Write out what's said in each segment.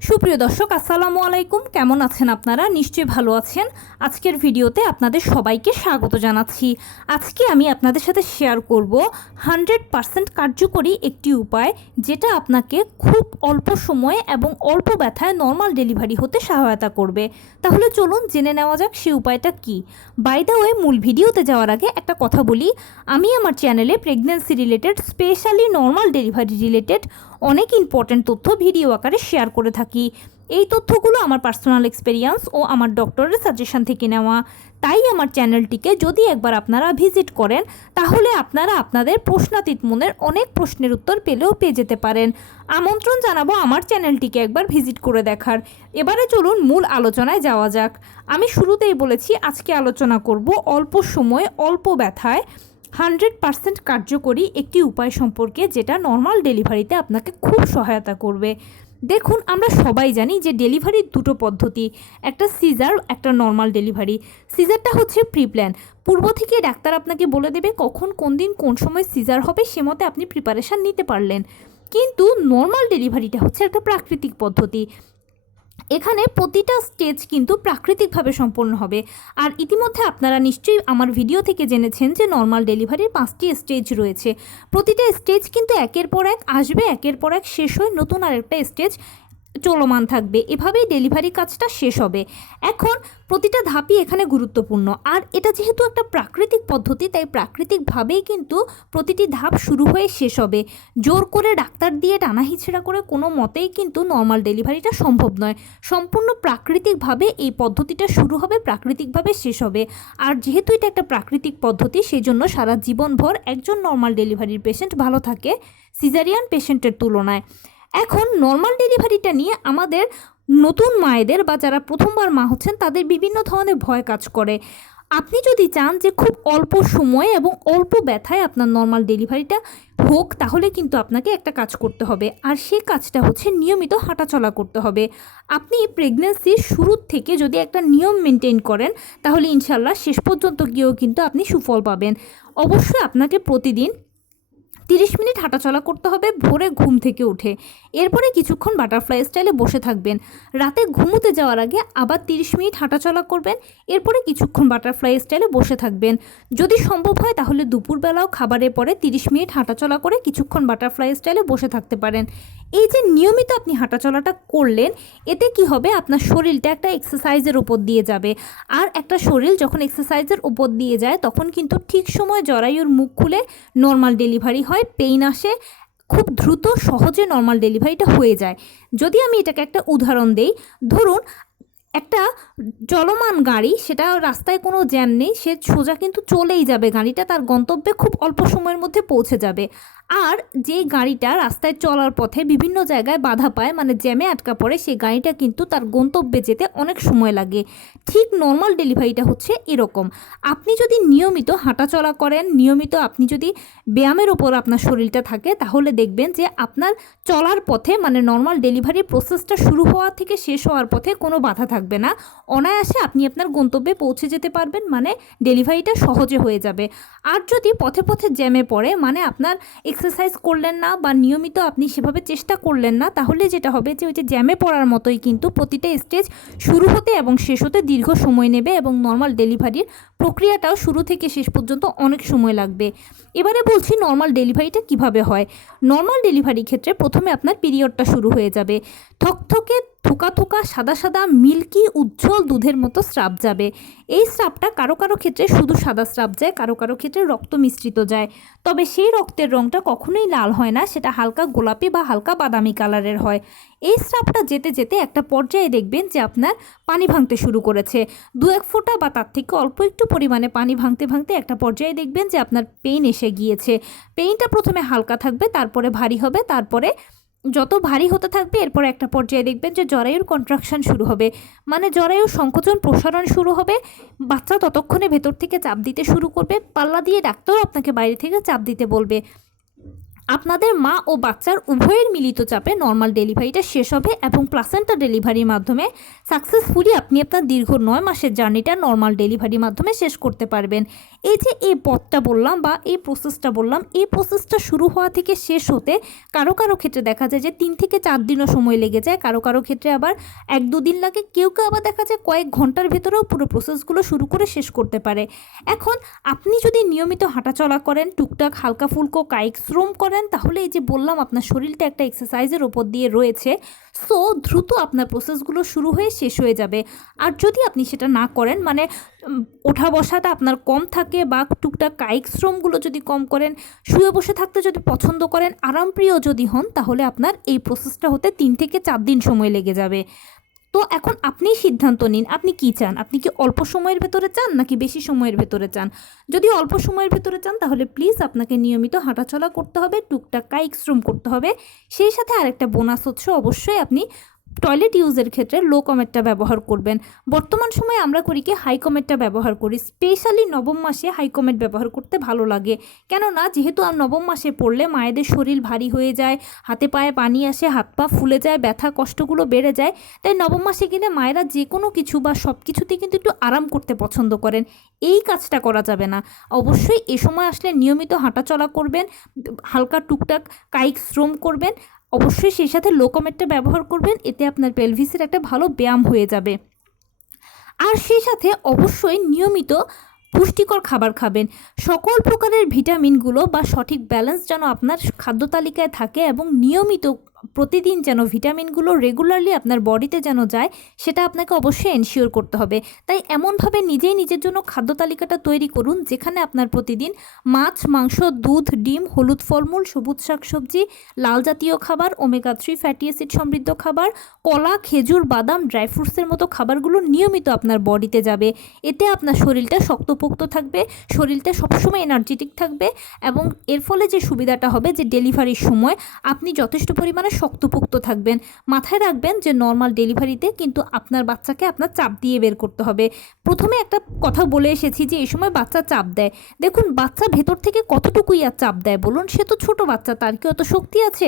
সুপ্রিয় দর্শক আসসালামু আলাইকুম, কেমন আছেন আপনারা? নিশ্চয়ই ভালো আছেন। আজকের ভিডিওতে আপনাদের সবাইকে স্বাগত জানাচ্ছি। আজকে আমি আপনাদের সাথে শেয়ার করব 100% কার্যকরী একটি উপায়, যেটা আপনাকে খুব অল্প সময়ে এবং অল্প ব্যথায় নর্মাল ডেলিভারি হতে সহায়তা করবে। তাহলে চলুন জেনে নেওয়া যাক সেই উপায়টা কি। বাই দ্য ওয়ে, মূল ভিডিওতে যাওয়ার আগে একটা কথা বলি, আমি আমার চ্যানেলে pregnancy related, specially normal delivery related অনেক ইম্পর্ট্যান্ট তথ্য ভিডিও আকারে শেয়ার করে থাকি। এই তথ্যগুলো আমার পার্সোনাল এক্সপেরিয়েন্স ও আমার ডক্টরের সাজেশন থেকে নেওয়া। তাই আমার চ্যানেলটিকে যদি একবার আপনারা ভিজিট করেন, তাহলে আপনারা আপনাদের প্রশ্নাতীত মনের অনেক প্রশ্নের উত্তর পেয়ে যেতে পারেন। আমন্ত্রণ জানাবো আমার চ্যানেলটিকে একবার ভিজিট করে দেখার। এবারে চলুন মূল আলোচনায় যাওয়া যাক। আমি শুরুতেই বলেছি আজকে আলোচনা করব অল্প সময়ে অল্প ব্যথায় 100% কার্যকরী একটি উপায় সম্পর্কে, যেটা নর্মাল ডেলিভারিতে আপনাকে খুব সহায়তা করবে। দেখুন, আমরা সবাই জানি যে ডেলিভারির দুটো পদ্ধতি, একটা সিজার, একটা নর্মাল ডেলিভারি। সিজারটা হচ্ছে প্রি প্ল্যান, পূর্ব থেকে ডাক্তার আপনাকে বলে দেবে কখন, কোন দিন, কোন সময় সিজার হবে, সে মতে আপনি প্রিপারেশান নিতে পারলেন। কিন্তু নর্মাল ডেলিভারিটা হচ্ছে একটা প্রাকৃতিক পদ্ধতি। এখানে প্রতিটা স্টেজ কিন্তু প্রাকৃতিকভাবে সম্পন্ন হবে। আর ইতিমধ্যে আপনারা নিশ্চয়ই আমার ভিডিও থেকে জেনেছেন যে নর্মাল ডেলিভারির 5টি স্টেজ রয়েছে। প্রতিটা স্টেজ কিন্তু একের পর এক আসবে, একের পর এক শেষ হয়ে নতুন আরেকটা স্টেজ চলমান থাকবে। এভাবেই ডেলিভারি কাজটা শেষ হবে। এখন প্রতিটা ধাপই এখানে গুরুত্বপূর্ণ। আর এটা যেহেতু একটা প্রাকৃতিক পদ্ধতি, তাই প্রাকৃতিকভাবেই কিন্তু প্রতিটি ধাপ শুরু হয়ে শেষ হবে। জোর করে ডাক্তার দিয়ে টানাহিচড়া করে কোনো মতেই কিন্তু নর্মাল ডেলিভারিটা সম্ভব নয়। সম্পূর্ণ প্রাকৃতিকভাবে এই পদ্ধতিটা শুরু হবে, প্রাকৃতিকভাবে শেষ হবে। আর যেহেতু এটা একটা প্রাকৃতিক পদ্ধতি, সেই জন্য সারা জীবনভর একজন নর্মাল ডেলিভারির পেশেন্ট ভালো থাকে সিজারিয়ান পেশেন্টের তুলনায়। এখন নর্মাল ডেলিভারিটা নিয়ে আমাদের নতুন মায়েদের বা যারা প্রথমবার মা হচ্ছেন, তাদের বিভিন্ন ধরনের ভয় কাজ করে। আপনি যদি চান যে খুব অল্প সময়ে এবং অল্প ব্যথায় আপনার নর্মাল ডেলিভারিটা হোক, তাহলে কিন্তু আপনাকে একটা কাজ করতে হবে। আর সেই কাজটা হচ্ছে নিয়মিত হাঁটাচলা করতে হবে। আপনি প্রেগন্যান্সির শুরুর থেকে যদি একটা নিয়ম মেনটেন করেন, তাহলে ইনশাল্লাহ শেষ পর্যন্ত গিয়েও কিন্তু আপনি সুফল পাবেন। অবশ্যই আপনাকে প্রতিদিন 30 মিনিট হাঁটাচলা করতে হবে ভোরে ঘুম থেকে উঠে। এরপরে কিছুক্ষণ বাটারফ্লাই স্টাইলে বসে থাকবেন। রাতে ঘুমোতে যাওয়ার আগে আবার 30 মিনিট হাঁটাচলা করবেন। এরপরে কিছুক্ষণ বাটারফ্লাই স্টাইলে বসে থাকবেন। যদি সম্ভব হয় তাহলে দুপুরবেলাও খাবারের পরে 30 মিনিট হাঁটাচলা করে কিছুক্ষণ বাটারফ্লাই স্টাইলে বসে থাকতে পারেন। এই যে নিয়মিত আপনি হাঁটাচলাটা করলেন, এতে কি হবে, আপনার শরীরটা একটা এক্সারসাইজের উপর দিয়ে যাবে। আর একটা শরীর যখন এক্সারসাইজের উপর দিয়ে যায়, তখন কিন্তু ঠিক সময় জরায়ুর মুখ খুলে নর্মাল ডেলিভারি হয়, পেইন আসে, খুব দ্রুত সহজে নর্মাল ডেলিভারিটা হয়ে যায়। যদি আমি এটাকে একটা উদাহরণ দেই, ধরুন একটা চলমান গাড়ি, সেটা রাস্তায় কোনো জ্যাম নেই, সে সোজা কিন্তু চলেই যাবে, গাড়িটা তার গন্তব্যে খুব অল্প সময়ের মধ্যে পৌঁছে যাবে। আর যে গাড়িটা রাস্তায় চলার পথে বিভিন্ন জায়গায় বাধা পায়, মানে জ্যামে আটকা পড়ে, সেই গাড়িটা কিন্তু তার গন্তব্যে যেতে অনেক সময় লাগে। ঠিক নর্মাল ডেলিভারিটা হচ্ছে এরকম। আপনি যদি নিয়মিত হাঁটাচলা করেন, নিয়মিত আপনি যদি ব্যায়ামের ওপর আপনার শরীরটা থাকে, তাহলে দেখবেন যে আপনার চলার পথে, মানে নর্মাল ডেলিভারি প্রসেসটা শুরু হওয়া থেকে শেষ হওয়ার পথে কোনো বাধা থাকবে না। অনায়াসে আপনি আপনার গন্তব্যে পৌঁছে যেতে পারবেন, মানে ডেলিভারিটা সহজে হয়ে যাবে। আর যদি পথে পথে জ্যামে পড়ে, মানে আপনার এক্সারসাইজ করলেন না বা নিয়মিত আপনি সেভাবে চেষ্টা করলেন না, তাহলে যেটা হবে যে ওই যে জ্যামে পড়ার মতোই কিন্তু প্রতিটা স্টেজ শুরু হতে এবং শেষ হতে দীর্ঘ সময় নেবে, এবং নর্মাল ডেলিভারির প্রক্রিয়াটাও শুরু থেকে শেষ পর্যন্ত অনেক সময় লাগবে। এবারে বলছি নর্মাল ডেলিভারিটা কিভাবে হয়। নর্মাল ডেলিভারির ক্ষেত্রে প্রথমে আপনার পিরিয়ডটা শুরু হয়ে যাবে। থকথকে থোকা থোকা সাদা সাদা মিল্কি উজ্জ্বল দুধের মতো স্রাব যাবে। এই স্রাবটা কারো কারো ক্ষেত্রে শুধু সাদা স্রাব যায়, কারো কারো ক্ষেত্রে রক্ত মিশ্রিত যায়। তবে সেই রক্তের রঙটা কখনোই লাল হয় না, সেটা হালকা গোলাপি বা হালকা বাদামি কালারের হয়। এই স্রাবটা যেতে যেতে একটা পর্যায়ে দেখবেন যে আপনার পানি ভাঙতে শুরু করেছে। 2-1 ফোঁটা বা তার থেকে অল্প একটু পরিমাণে পানি ভাঙতে ভাঙতে একটা পর্যায়ে দেখবেন যে আপনার পেইন এসে গিয়েছে। পেইনটা প্রথমে হালকা থাকবে, তারপরে ভারী হবে, তারপরে যত ভারী হতে থাকবে, এরপর একটা পর্যায়ে দেখবেন যে জরায়ুর কন্ট্রাকশন শুরু হবে, মানে জরায়ুর সংকোচন প্রসারণ শুরু হবে। বাচ্চা ততক্ষণে ভেতর থেকে চাপ দিতে শুরু করবে, পাল্লা দিয়ে ডাক্তারও আপনাকে বাইরে থেকে চাপ দিতে বলবে। আপনাদের মা ও বাচ্চার উভয়ের মিলিত চাপে নর্মাল ডেলিভারিটা শেষ হবে এবং প্লাসেন্টা ডেলিভারির মাধ্যমে সাকসেসফুলি আপনি আপনার দীর্ঘ 9 মাসের জার্নিটা নর্মাল ডেলিভারির মাধ্যমে শেষ করতে পারবেন। এই যে এই পথটা বললাম বা এই প্রসেসটা বললাম, এই প্রসেসটা শুরু হওয়া থেকে শেষ হতে কারো কারো ক্ষেত্রে দেখা যায় যে 3 থেকে 4 দিনও সময় লেগে যায়, কারো কারো ক্ষেত্রে আবার 1-2 দিন লাগে, কেউ কেউ আবার দেখা যায় কয়েক ঘন্টার ভেতরেও পুরো প্রসেসগুলো শুরু করে শেষ করতে পারে। এখন আপনি যদি নিয়মিত হাঁটাচলা করেন, টুকটাক হালকা ফুলকো কায়িক শ্রম করেন, তাহলে এই যে বললাম আপনার শরীরটা একটা এক্সারসাইজের ওপর দিয়ে রয়েছে, সো দ্রুত আপনার প্রসেসগুলো শুরু হয়ে শেষ হয়ে যাবে। আর যদি আপনি সেটা না করেন, মানে ওঠা বসাটা আপনার কম থাকে বা টুকটাক কায়িক শ্রমগুলো যদি কম করেন, শুয়ে বসে থাকতে যদি পছন্দ করেন, আরামপ্রিয় যদি হন, তাহলে আপনার এই প্রসেসটা হতে 3 থেকে 4 দিন সময় লেগে যাবে। তো এখন আপনিই সিদ্ধান্ত নিন আপনি কি চান। আপনি কি অল্প সময়ের ভেতরে চান নাকি বেশি সময়ের ভেতরে চান? যদি অল্প সময়ের ভেতরে চান তাহলে প্লিজ আপনাকে নিয়মিত হাঁটাচলা করতে হবে, টুকটাক কায়িক শ্রম করতে হবে। সেই সাথে আরেকটা বোনাস হচ্ছে অবশ্যই আপনি টয়লেট ইউজের ক্ষেত্রে লো কমেটটা ব্যবহার করবেন। বর্তমান সময়ে আমরা করি কি হাই কমেটটা ব্যবহার করি, স্পেশালি নবম মাসে হাই কমেট ব্যবহার করতে ভালো লাগে। কেননা যেহেতু নবম মাসে পড়লে মায়েদের শরীর ভারী হয়ে যায়, হাতে পায়ে পানি আসে, হাত পা ফুলে যায়, ব্যথা কষ্টগুলো বেড়ে যায়, তাই নবম মাসে গেলে মায়েরা যে কোনো কিছু বা সব কিছুতেই কিন্তু একটু আরাম করতে পছন্দ করেন। এই কাজটা করা যাবে না। অবশ্যই এ সময় আসলে নিয়মিত হাঁটাচলা করবেন, হালকা টুকটাক কায়িক শ্রম করবেন, অবশ্যই সেই সাথে লো কমেটটা ব্যবহার করবেন, এতে আপনার পেলভিসের একটা ভালো ব্যায়াম হয়ে যাবে। আর সেই সাথে অবশ্যই নিয়মিত পুষ্টিকর খাবার খাবেন। সকল প্রকারের ভিটামিনগুলো বা সঠিক ব্যালেন্স যেন আপনার খাদ্য তালিকায় থাকে এবং নিয়মিত প্রতিদিন যেন ভিটামিনগুলো রেগুলারলি আপনার বডিতে যেন যায়, সেটা আপনাকে অবশ্যই এনশিওর করতে হবে। তাই এমনভাবে নিজেই নিজের জন্য খাদ্য তালিকাটা তৈরি করুন যেখানে আপনার প্রতিদিন মাছ, মাংস, দুধ, ডিম, হলুদ ফলমূল, সবুজ শাকসবজি, লাল জাতীয় খাবার, ওমেগা 3 ফ্যাটি অ্যাসিড সমৃদ্ধ খাবার, কলা, খেজুর, বাদাম, ড্রাই ফ্রুটসের মতো খাবারগুলো নিয়মিত আপনার বডিতে যাবে। এতে আপনার শরীরটা শক্তপোক্ত থাকবে, শরীরটা সবসময় এনার্জেটিক থাকবে এবং এর ফলে যে সুবিধাটা হবে যে ডেলিভারির সময় আপনি যথেষ্ট পরিমাণে শক্তপোক্ত থাকবেন। মাথায় রাখবেন যে নর্মাল ডেলিভারিতে কিন্তু আপনার বাচ্চাকে আপনার চাপ দিয়ে বের করতে হবে। প্রথমে একটা কথা বলে এসেছি যে এই সময় বাচ্চা চাপ দেয়। দেখুন বাচ্চা ভেতর থেকে কতটুকুই আর চাপ দেয় বলুন, সে তো ছোট বাচ্চা, তার কি অত শক্তি আছে?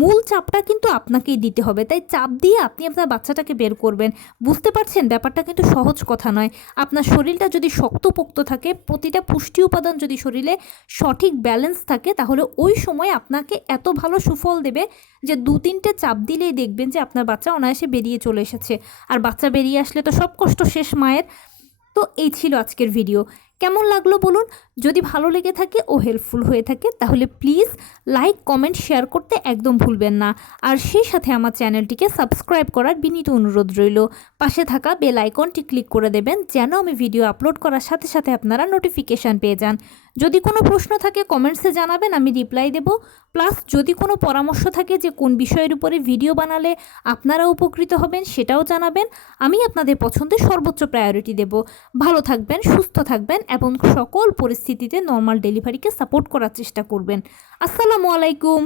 মূল চাপটা কিন্তু আপনাকেই দিতে হবে। তাই চাপ দিয়ে আপনি আপনার বাচ্চাটাকে বের করবেন। বুঝতে পারছেন ব্যাপারটা কিন্তু সহজ কথা নয়। আপনার শরীরটা যদি শক্তপোক্ত থাকে, প্রতিটা পুষ্টি উপাদান যদি শরীরে সঠিক ব্যালেন্স থাকে, তাহলে ওই সময় আপনাকে এত ভালো সুফল দেবে যে 2-3টে চাপ দিলেই দেখবেন যে আপনার বাচ্চা অনায়াসে বেরিয়ে চলে এসেছে। আর বাচ্চা বেরিয়ে আসলে তো সব কষ্ট শেষ মায়ের। তো এই ছিল আজকের ভিডিও। কেমন লাগলো বলুন? যদি ভালো লেগে থাকে ও হেল্পফুল হয়ে থাকে তাহলে প্লিজ লাইক, কমেন্ট, শেয়ার করতে একদম ভুলবেন না। আর সেই সাথে আমার চ্যানেলটিকে সাবস্ক্রাইব করার বিনীত অনুরোধ রইল। পাশে থাকা বেল আইকনটি ক্লিক করে দেবেন যেন আমি ভিডিও আপলোড করার সাথে সাথে আপনারা নোটিফিকেশান পেয়ে যান। যদি কোনো প্রশ্ন থাকে কমেন্টসে জানাবেন, আমি রিপ্লাই দেব। প্লাস যদি কোনো পরামর্শ থাকে যে কোন বিষয়ের উপরে ভিডিও বানালে আপনারা উপকৃত হবেন সেটাও জানাবেন। আমি আপনাদের পছন্দের সর্বোচ্চ প্রায়োরিটি দেব। ভালো থাকবেন, সুস্থ থাকবেন এবং সকল পরিস্থিতিতে নর্মাল ডেলিভারিকে সাপোর্ট করার চেষ্টা করবেন। আসসালামু আলাইকুম।